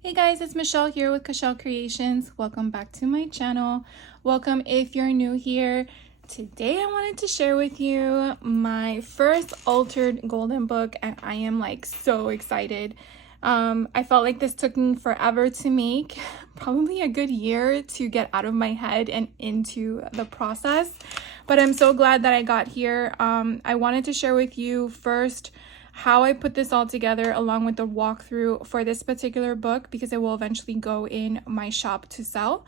Hey guys, it's Michelle here with Cashel Creations. Welcome back to my channel. Welcome if you're new here. Today I wanted to share with you my first altered golden book and I am like so excited. I felt like this took me forever to make, probably a good year to get out of my head and into the process, but I'm so glad that I got here. I wanted to share with you first how I put this all together along with the walkthrough for this particular book because it will eventually go in my shop to sell.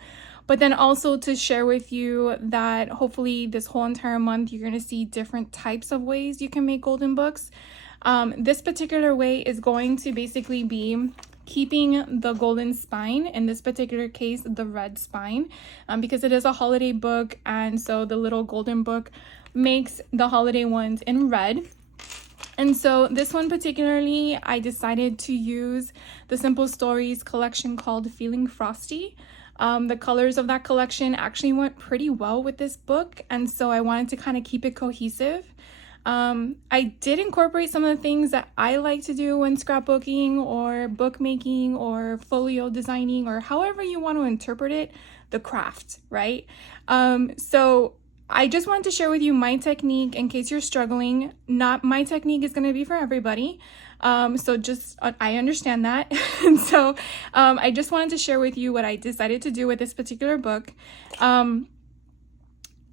But then also to share with you that hopefully this whole entire month you're going to see different types of ways you can make golden books. This particular way is going to basically be keeping the golden spine, in this particular case the red spine, because it is a holiday book, and so the little golden book makes the holiday ones in red. And so this one particularly, I decided to use the Simple Stories collection called Feeling Frosty. The colors of that collection actually went pretty well with this book, and so I wanted to kind of keep it cohesive. I did incorporate some of the things that I like to do when scrapbooking or bookmaking or folio designing, or however you want to interpret it, the craft, right? So I just wanted to share with you my technique in case you're struggling. Not my technique is going to be for everybody. So just, I understand that. And so I just wanted to share with you what I decided to do with this particular book.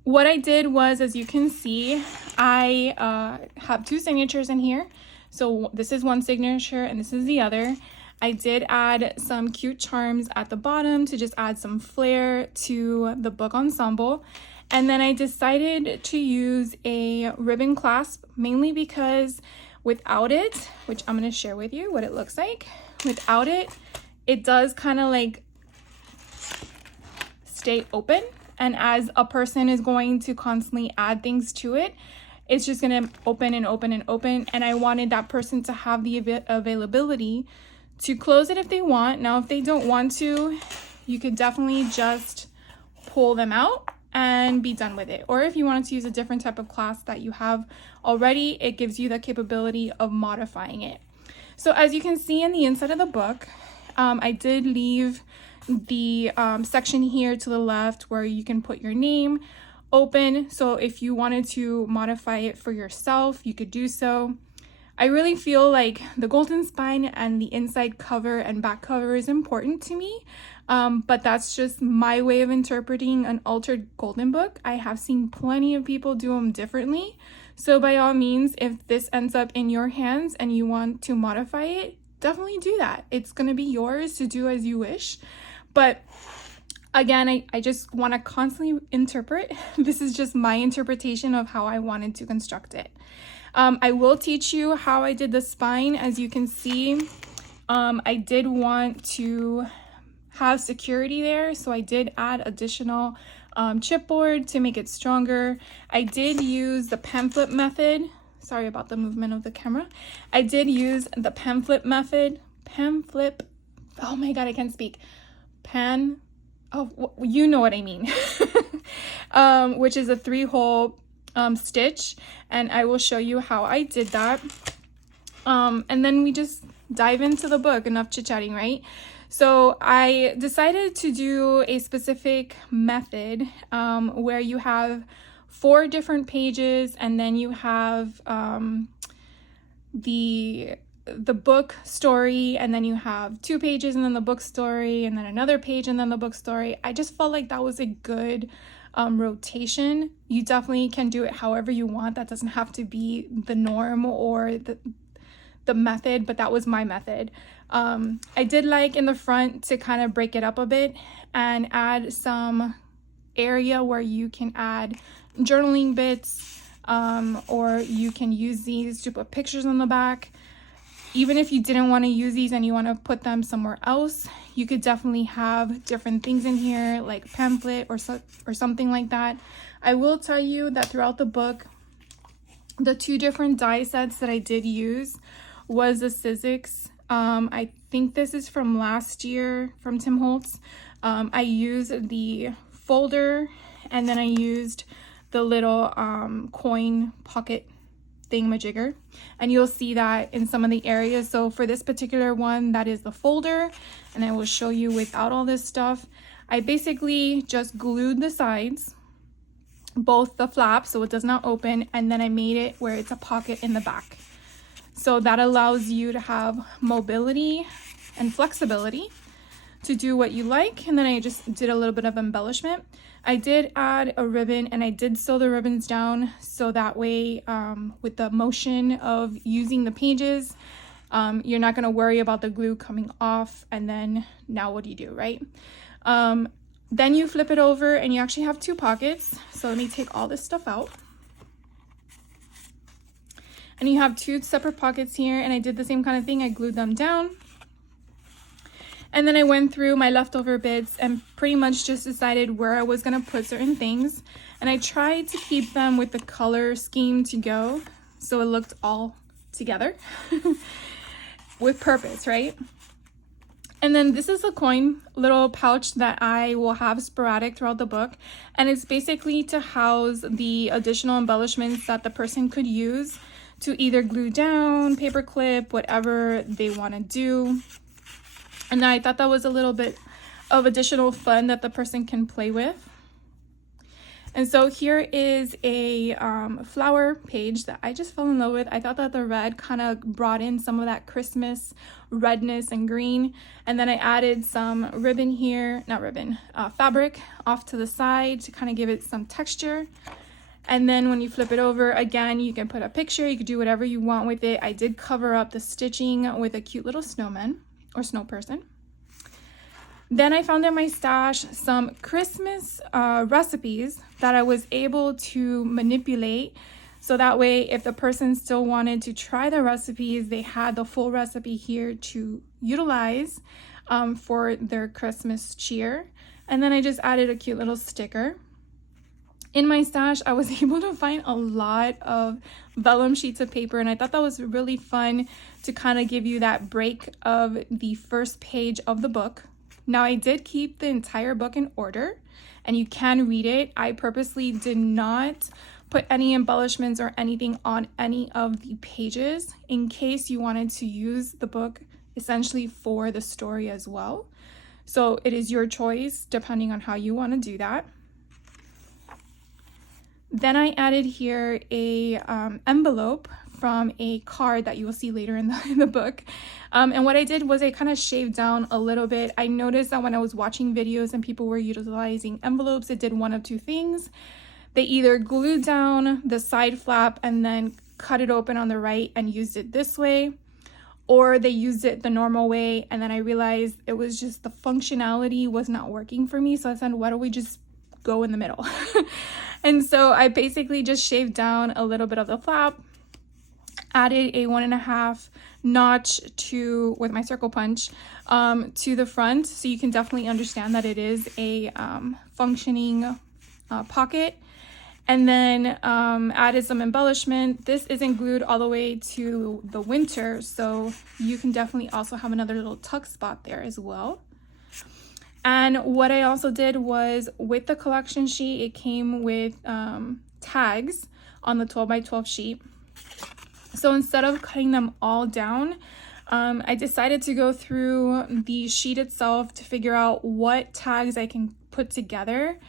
What I did was, as you can see, I have two signatures in here. So this is one signature and this is the other. I did add some cute charms at the bottom to just add some flair to the book ensemble. And then I decided to use a ribbon clasp, mainly because without it, which I'm going to share with you what it looks like, without it, it does kind of like stay open. And as a person is going to constantly add things to it, it's just going to open and open and open. And I wanted that person to have the availability to close it if they want. Now, if they don't want to, you could definitely just pull them out and be done with it. Or if you wanted to use a different type of clasp that you have already, it gives you the capability of modifying it. So as you can see in the inside of the book, I did leave the section here to the left where you can put your name open. So if you wanted to modify it for yourself, you could do so. I really feel like the golden spine and the inside cover and back cover is important to me, but that's just my way of interpreting an altered golden book. I have seen plenty of people do them differently. So by all means, if this ends up in your hands and you want to modify it, definitely do that. It's going to be yours to do as you wish. But again, I just want to constantly interpret. This is just my interpretation of how I wanted to construct it. I will teach you how I did the spine. As you can see, I did want to have security there, so I did add additional chipboard to make it stronger. I did use the pen flip method. Sorry about the movement of the camera. I did use the pen flip method. Pen flip. Oh my God, I can't speak. Pen. Oh, you know what I mean. Which is a 3-hole stitch, and I will show you how I did that. And then we just dive into the book. Enough chit-chatting, right? So I decided to do a specific method where you have 4 different pages, and then you have the book story, and then you have 2 pages, and then the book story, and then another page, and then the book story. I just felt like that was a good rotation. You definitely can do it however you want. That doesn't have to be the norm or the method, but that was my method. I did like in the front to kind of break it up a bit and add some area where you can add journaling bits, or you can use these to put pictures on the back. Even if you didn't want to use these and you want to put them somewhere else, you could definitely have different things in here like pamphlet or something like that. I will tell you that throughout the book, the 2 different die sets that I did use was the Sizzix. I think this is from last year from Tim Holtz. I used the folder, and then I used the little coin pocket thingamajigger, and you'll see that in some of the areas. So for this particular one, that is the folder, and I will show you without all this stuff. I basically just glued the sides, both the flaps, so it does not open, and then I made it where it's a pocket in the back. So that allows you to have mobility and flexibility to do what you like. And then I just did a little bit of embellishment. I did add a ribbon, and I did sew the ribbons down so that way with the motion of using the pages, you're not going to worry about the glue coming off. And then now what do you do, right? Then you flip it over and you actually have two pockets. So let me take all this stuff out. And you have two separate pockets here, and I did the same kind of thing. I glued them down. And then I went through my leftover bits and pretty much just decided where I was gonna put certain things. And I tried to keep them with the color scheme to go, so it looked all together with purpose, right? And then this is a coin little pouch that I will have sporadic throughout the book. And it's basically to house the additional embellishments that the person could use to either glue down, paper clip, whatever they want to do. And I thought that was a little bit of additional fun that the person can play with. And so here is a flower page that I just fell in love with. I thought that the red kind of brought in some of that Christmas redness and green. And then I added some ribbon here, not ribbon, fabric off to the side to kind of give it some texture. And then when you flip it over, again, you can put a picture, you could do whatever you want with it. I did cover up the stitching with a cute little snowman or snow person. Then I found in my stash some Christmas recipes that I was able to manipulate. So that way, if the person still wanted to try the recipes, they had the full recipe here to utilize for their Christmas cheer. And then I just added a cute little sticker. In my stash, I was able to find a lot of vellum sheets of paper, and I thought that was really fun to kind of give you that break of the first page of the book. Now, I did keep the entire book in order, and you can read it. I purposely did not put any embellishments or anything on any of the pages in case you wanted to use the book essentially for the story as well. So it is your choice depending on how you want to do that. Then I added here a envelope from a card that you will see later in the book. And what I did was I kind of shaved down a little bit. I noticed that when I was watching videos and people were utilizing envelopes, it did one of two things. They either glued down the side flap and then cut it open on the right and used it this way, or they used it the normal way. And then I realized it was just the functionality was not working for me. So I said, why don't we just go in the middle? And so I basically just shaved down a little bit of the flap, added a 1.5 notch with my circle punch to the front, so you can definitely understand that it is a functioning pocket. And then added some embellishment. This isn't glued all the way to the winter, so you can definitely also have another little tuck spot there as well. And what I also did was with the collection sheet, it came with tags on the 12 by 12 sheet. So instead of cutting them all down, I decided to go through the sheet itself to figure out what tags I can put together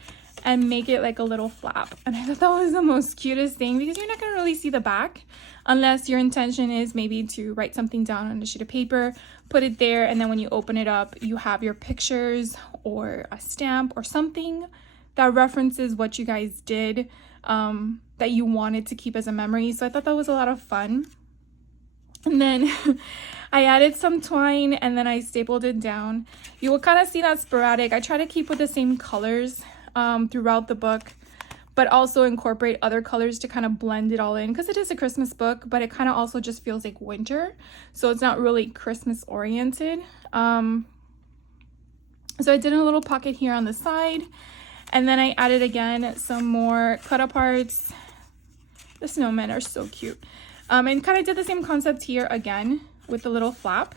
and make it like a little flap. And I thought that was the most cutest thing because you're not going to really see the back unless your intention is maybe to write something down on a sheet of paper, put it there, and then when you open it up, you have your pictures or a stamp or something that references what you guys did that you wanted to keep as a memory. So I thought that was a lot of fun. And then I added some twine and then I stapled it down. You will kind of see that sporadic. I try to keep with the same colors throughout the book, but also incorporate other colors to kind of blend it all in because it is a Christmas book, but it kind of also just feels like winter. So it's not really Christmas oriented. So I did a little pocket here on the side, and then I added again some more cut aparts. The snowmen are so cute. And kind of did the same concept here again with the little flap.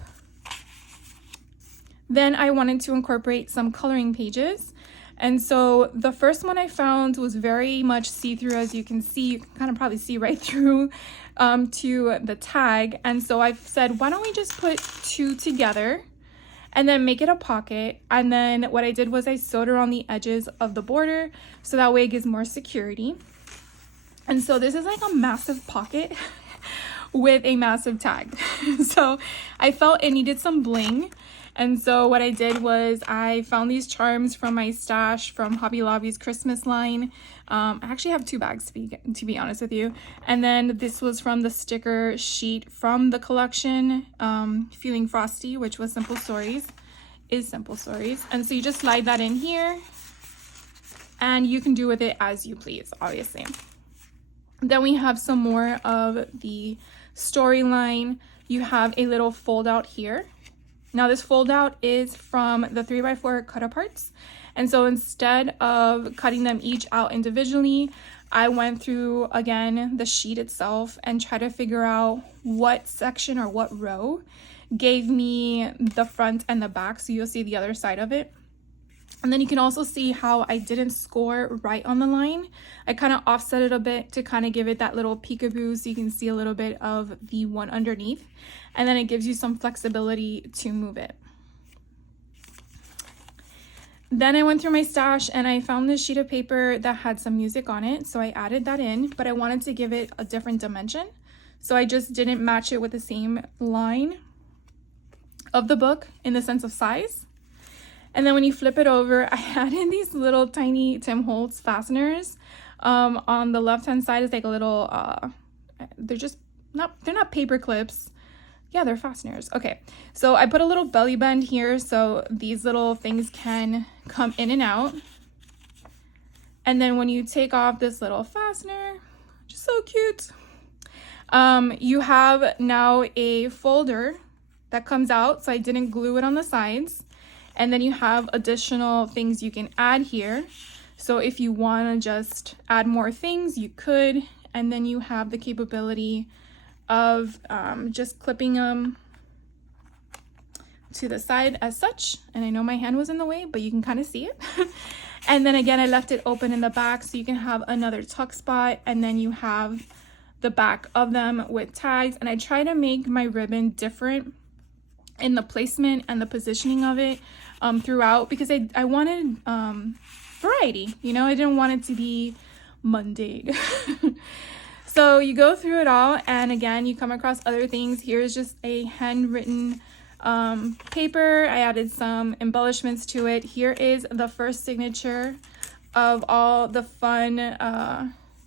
Then I wanted to incorporate some coloring pages. And so the first one I found was very much see-through. As you can see, you can kind of probably see right through to the tag. And so I said, why don't we just put 2 together and then make it a pocket. And then what I did was I sewed around the edges of the border so that way it gives more security. And so this is like a massive pocket with a massive tag. So I felt it needed some bling. And so what I did was I found these charms from my stash from Hobby Lobby's Christmas line. I actually have 2 bags to be honest with you. And then this was from the sticker sheet from the collection, Feeling Frosty, which was Simple Stories. And so you just slide that in here and you can do with it as you please, obviously. Then we have some more of the storyline. You have a little fold out here. Now this fold out is from the 3x4 cut aparts. And so instead of cutting them each out individually, I went through again the sheet itself and tried to figure out what section or what row gave me the front and the back. So you'll see the other side of it. And then you can also see how I didn't score right on the line. I kind of offset it a bit to kind of give it that little peekaboo so you can see a little bit of the one underneath. And then it gives you some flexibility to move it. Then I went through my stash and I found this sheet of paper that had some music on it. So I added that in, but I wanted to give it a different dimension. So I just didn't match it with the same line of the book in the sense of size. And then when you flip it over, I added these little tiny Tim Holtz fasteners. On the left-hand side is like a little, they're not paper clips. Yeah, they're fasteners. Okay, so I put a little belly band here so these little things can come in and out. And then when you take off this little fastener, just so cute, you have now a folder that comes out. So I didn't glue it on the sides. And then you have additional things you can add here. So if you want to just add more things, you could. And then you have the capability of just clipping them to the side as such. And I know my hand was in the way, but you can kind of see it. And then again, I left it open in the back so you can have another tuck spot. And then you have the back of them with tags. And I try to make my ribbon different in the placement and the positioning of it throughout, because I wanted variety, you know, I didn't want it to be mundane. So you go through it all, and again, you come across other things. Here's just a handwritten paper. I added some embellishments to it. Here is the first signature of all the fun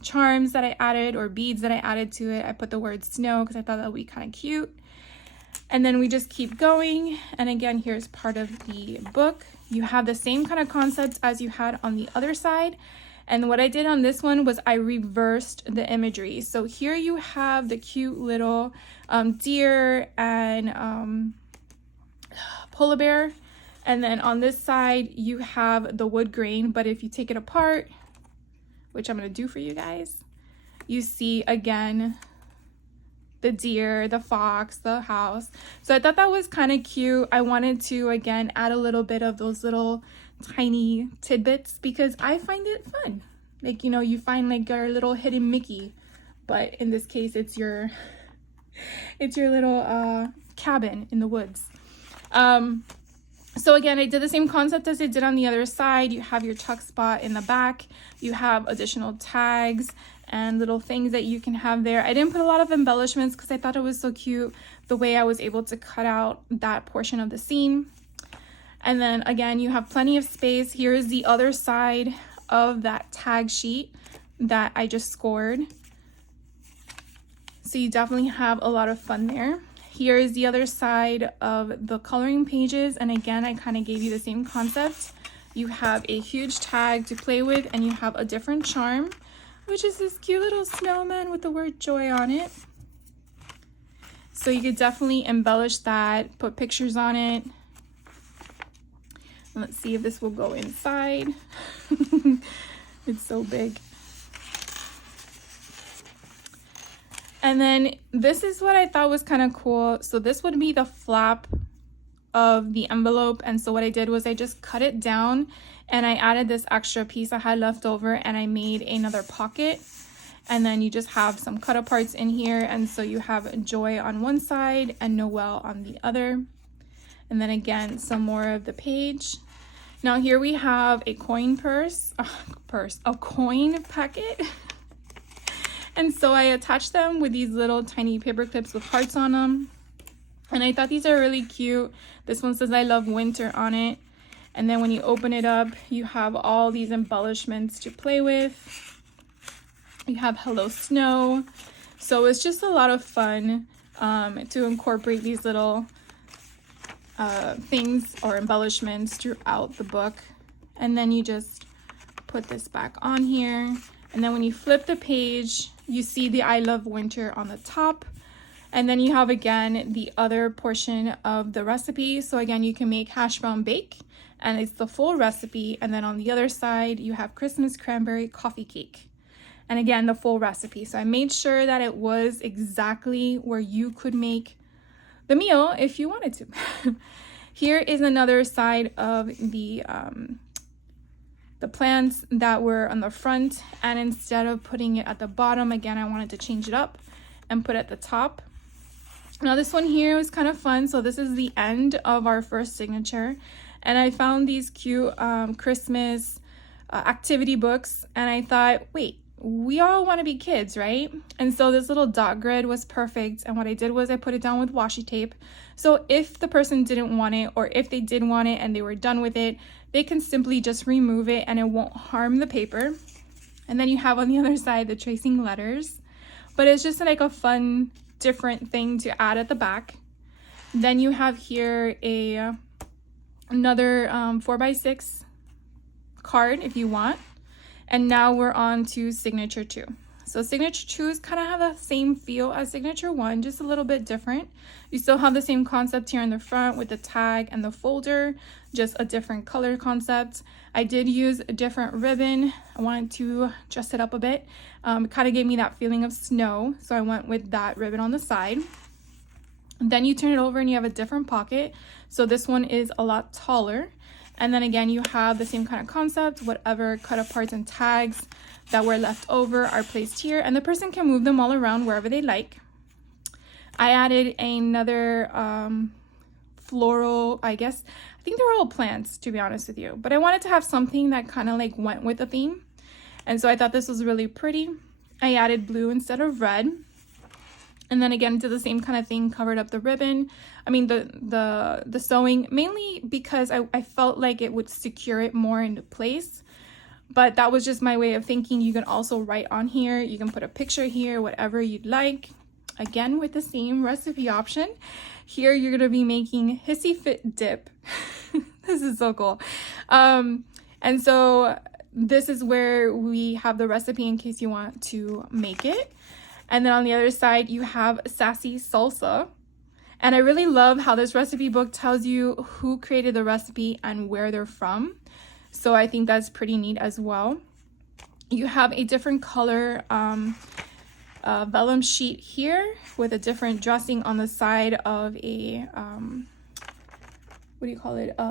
charms that I added, or beads that I added to it. I put the word snow because I thought that would be kind of cute. And then we just keep going. And again, here's part of the book. You have the same kind of concepts as you had on the other side. And what I did on this one was I reversed the imagery. So here you have the cute little deer and polar bear. And then on this side, you have the wood grain. But if you take it apart, which I'm going to do for you guys, you see again the deer, the fox, the house. So I thought that was kind of cute. I wanted to, again, add a little bit of those little tiny tidbits because I find it fun. Like, you know, you find like our little hidden Mickey, but in this case, it's your little cabin in the woods. So again, I did the same concept as I did on the other side. You have your tuck spot in the back. You have additional tags and little things that you can have there. I didn't put a lot of embellishments because I thought it was so cute the way I was able to cut out that portion of the scene. And then again, you have plenty of space. Here is the other side of that tag sheet that I just scored. So you definitely have a lot of fun there. Here is the other side of the coloring pages. And again, I kind of gave you the same concept. You have a huge tag to play with, and you have a different charm, which is this cute little snowman with the word joy on it. So you could definitely embellish that, put pictures on it. Let's see if this will go inside. It's so big. And then this is what I thought was kind of cool. So this would be the flap of the envelope. And so what I did was I just cut it down and I added this extra piece I had left over and I made another pocket. And then you just have some cut aparts in here. And so you have Joy on one side and Noel on the other. And then again, some more of the page. Now here we have a coin a coin packet. And so I attached them with these little tiny paper clips with hearts on them. And I thought these are really cute. This one says I love winter on it. And then when you open it up, you have all these embellishments to play with. You have Hello Snow. So it's just a lot of fun to incorporate these little things or embellishments throughout the book. And then you just put this back on here. And then when you flip the page, you see the I love winter on the top. And then you have again the other portion of the recipe. So again, you can make hash brown bake, and it's the full recipe. And then on the other side, you have Christmas cranberry coffee cake. And again, the full recipe. So I made sure that it was exactly where you could make the meal if you wanted to. Here is another side of the plants that were on the front, and instead of putting it at the bottom, again, I wanted to change it up and put it at the top. Now this one here was kind of fun. So this is the end of our first signature, and I found these cute Christmas activity books, and I thought, wait, we all want to be kids, right? And so this little dot grid was perfect. And what I did was I put it down with washi tape. So if the person didn't want it, or if they did want it and they were done with it, they can simply just remove it and it won't harm the paper. And then you have on the other side the tracing letters, but it's just like a fun, different thing to add at the back. Then you have here another 4x6 card if you want. And now we're on to signature 2. So signature 2 is kind of have the same feel as signature 1, just a little bit different. You still have the same concept here in the front with the tag and the folder, just a different color concept. I did use a different ribbon. I wanted to dress it up a bit. It kind of gave me that feeling of snow, so I went with that ribbon on the side. And then you turn it over and you have a different pocket. So this one is a lot taller. And then again, you have the same kind of concept. Whatever cut aparts and tags that were left over are placed here, and the person can move them all around wherever they like. I added another floral, I think they're all plants, to be honest with you, but I wanted to have something that kind of like went with the theme. And so I thought this was really pretty. I added blue instead of red. And then again, did the same kind of thing, covered up the ribbon. I mean, the sewing, mainly because I felt like it would secure it more into place. But that was just my way of thinking. You can also write on here. You can put a picture here, whatever you'd like. Again, with the same recipe option. Here, you're going to be making Hissy Fit Dip. This is so cool. And so this is where we have the recipe in case you want to make it. And then on the other side, you have Sassy Salsa. And I really love how this recipe book tells you who created the recipe and where they're from. So I think that's pretty neat as well. You have a different color vellum sheet here with a different dressing on the side of a, what do you call it? What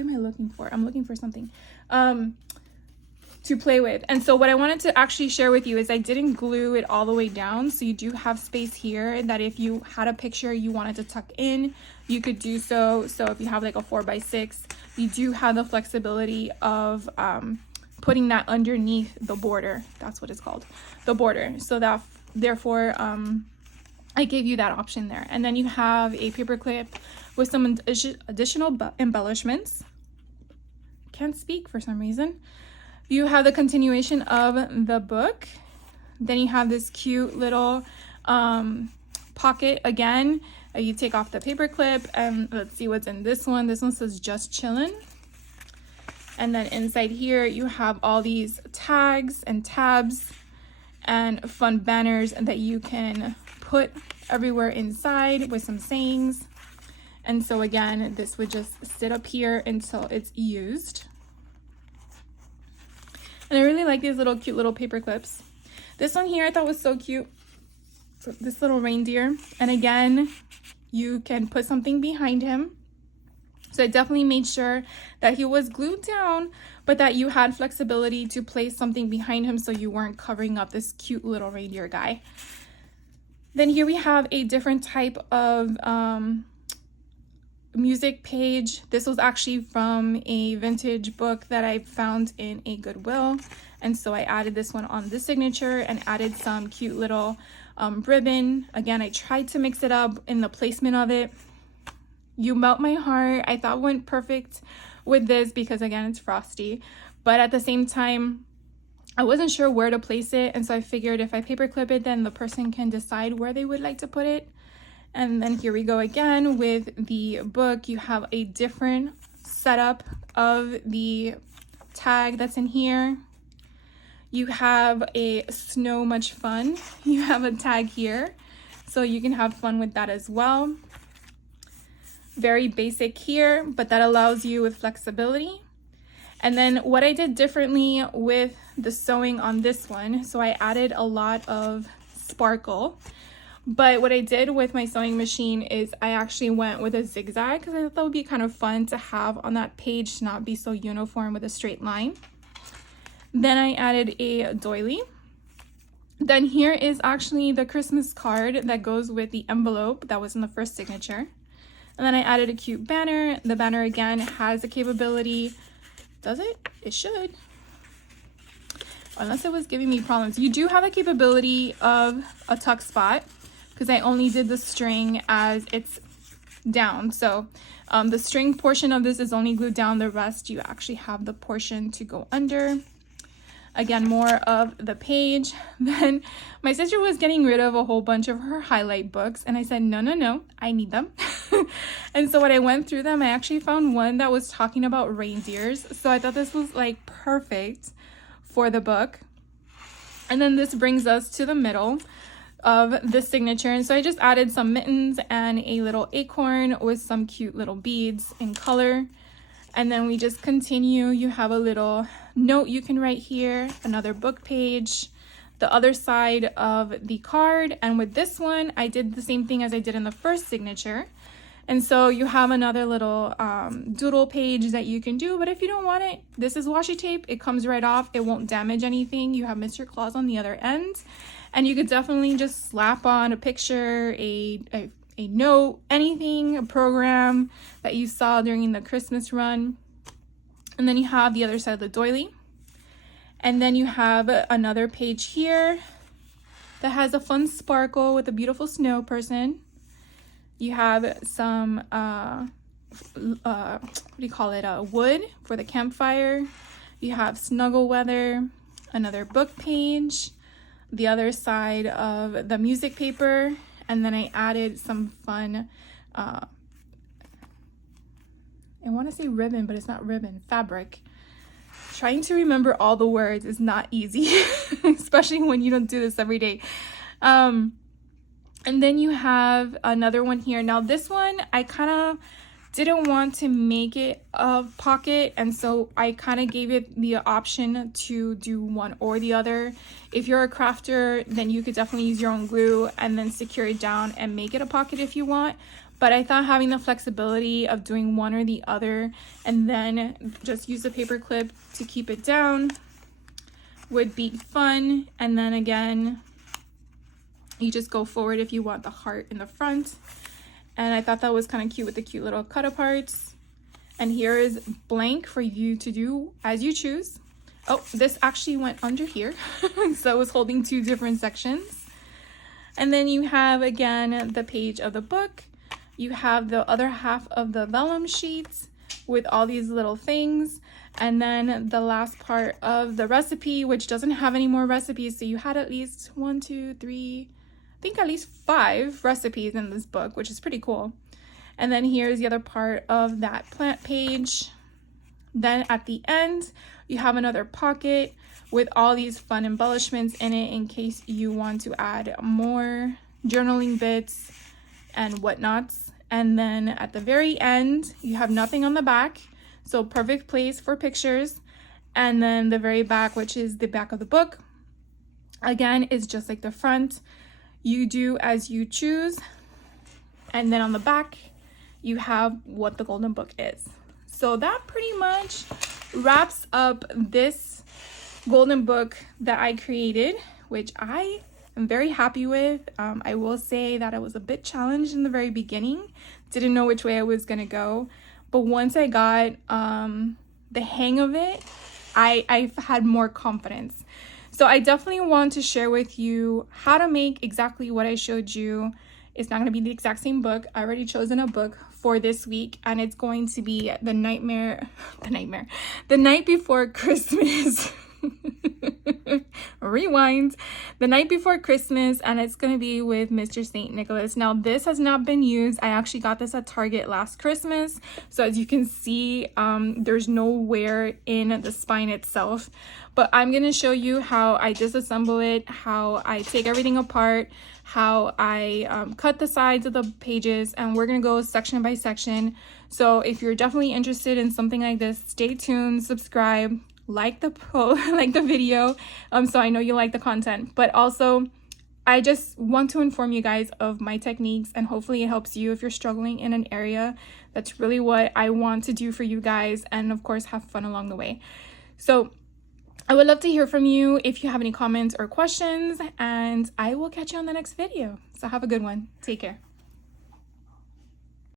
am I looking for? I'm looking for something. To play with. And so what I wanted to actually share with you is I didn't glue it all the way down, so you do have space here that if you had a picture you wanted to tuck in, you could do so. So if you have like a 4x6, you do have the flexibility of putting that underneath the border. That's what it's called, the border. So that therefore I gave you that option there. And then you have a paper clip with some additional embellishments. Can't speak for some reason. You have the continuation of the book. Then you have this cute little pocket again. You take off the paper clip, and let's see what's in this one. This one says just chillin'. And then inside here you have all these tags and tabs and fun banners that you can put everywhere inside with some sayings. And so again, this would just sit up here until it's used. And I really like these little cute little paper clips. This one here I thought was so cute. This little reindeer. And again, you can put something behind him. So I definitely made sure that he was glued down, but that you had flexibility to place something behind him so you weren't covering up this cute little reindeer guy. Then here we have a different type of music page. This was actually from a vintage book that I found in a Goodwill. And so I added this one on the signature and added some cute little ribbon. Again, I tried to mix it up in the placement of it. You Melt My Heart, I thought went perfect with this because again, it's frosty. But at the same time, I wasn't sure where to place it. And so I figured if I paper clip it, then the person can decide where they would like to put it. And then here we go again with the book. You have a different setup of the tag that's in here. You have a Snow Much Fun. You have a tag here, so you can have fun with that as well. Very basic here, but that allows you with flexibility. And then what I did differently with the sewing on this one, so I added a lot of sparkle. But what I did with my sewing machine is I actually went with a zigzag because I thought that would be kind of fun to have on that page to not be so uniform with a straight line. Then I added a doily. Then here is actually the Christmas card that goes with the envelope that was in the first signature. And then I added a cute banner. The banner again has the capability, does it? It should. Unless it was giving me problems. You do have a capability of a tuck spot because I only did the string as it's down. So the string portion of this is only glued down. The rest you actually have the portion to go under. Again, more of the page. Then my sister was getting rid of a whole bunch of her highlight books and I said, no, I need them. And so when I went through them, I actually found one that was talking about reindeers. So I thought this was like perfect for the book. And then this brings us to the middle of the signature. And so I just added some mittens and a little acorn with some cute little beads in color. And then we just continue. You have a little note you can write here, another book page, the other side of the card. And with this one, I did the same thing as I did in the first signature. And so you have another little doodle page that you can do. But if you don't want it, this is washi tape. It comes right off. It won't damage anything. You have Mr. Claus on the other end. And you could definitely just slap on a picture, a note, anything, a program that you saw during the Christmas run. And then you have the other side of the doily. And then you have another page here that has a fun sparkle with a beautiful snow person. You have some, wood for the campfire. You have snuggle weather, another book page, the other side of the music paper. And then I added some fun, I want to say ribbon, but it's not ribbon, fabric. Trying to remember all the words is not easy, especially when you don't do this every day. And then you have another one here. Now this one, I kind of didn't want to make it a pocket, and so I kind of gave it the option to do one or the other. If you're a crafter, then you could definitely use your own glue and then secure it down and make it a pocket if you want. But I thought having the flexibility of doing one or the other and then just use a paper clip to keep it down would be fun. And then again, you just go forward if you want the heart in the front. And I thought that was kind of cute with the cute little cut aparts. And here is blank for you to do as you choose. Oh, this actually went under here. So it was holding two different sections. And then you have, again, the page of the book. You have the other half of the vellum sheets with all these little things. And then the last part of the recipe, which doesn't have any more recipes. So you had at least 1, 2, 3, I think at least 5 recipes in this book, which is pretty cool. And then here's the other part of that plant page. Then at the end, you have another pocket with all these fun embellishments in it in case you want to add more journaling bits and whatnots. And then at the very end, you have nothing on the back. So perfect place for pictures. And then the very back, which is the back of the book, again, is just like the front. You do as you choose. And then on the back, you have what the golden book is. So that pretty much wraps up this golden book that I created, which I am very happy with. I will say that I was a bit challenged in the very beginning. Didn't know which way I was gonna go. But once I got the hang of it, I've had more confidence. So I definitely want to share with you how to make exactly what I showed you. It's not going to be the exact same book. I already chosen a book for this week, and it's going to be The Night Before Christmas. Rewind. The Night Before Christmas, and it's going to be with Mr. St. Nicholas. Now, this has not been used. I actually got this at Target last Christmas. So as you can see, there's no wear in the spine itself. But I'm going to show you how I disassemble it, how I take everything apart, how I cut the sides of the pages, and we're going to go section by section. So if you're definitely interested in something like this, stay tuned, subscribe, like the video, so I know you like the content. But also, I just want to inform you guys of my techniques, and hopefully it helps you if you're struggling in an area. That's really what I want to do for you guys, and of course have fun along the way. So I would love to hear from you if you have any comments or questions, and I will catch you on the next video. So have a good one. Take care.